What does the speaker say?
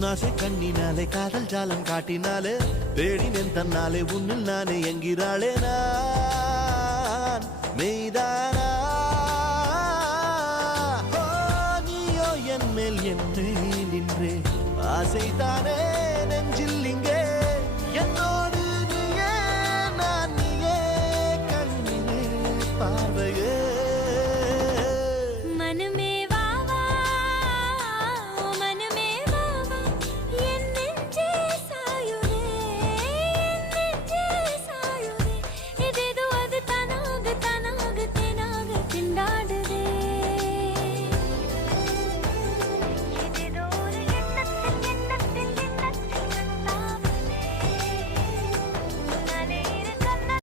உன்னாசை கண்ணினாலே காதல் ஜாலம் காட்டினாலே தேடினேன் தன்னாலே உன்னில் நானே என்கிறாளே நான் மெய்தானா நீயோ என் மேல் என்னே நின்றே ஆசைதானே நெஞ்சில் இங்கே என்னோடு நீயே நான் நீயே கண்ணிலே பார்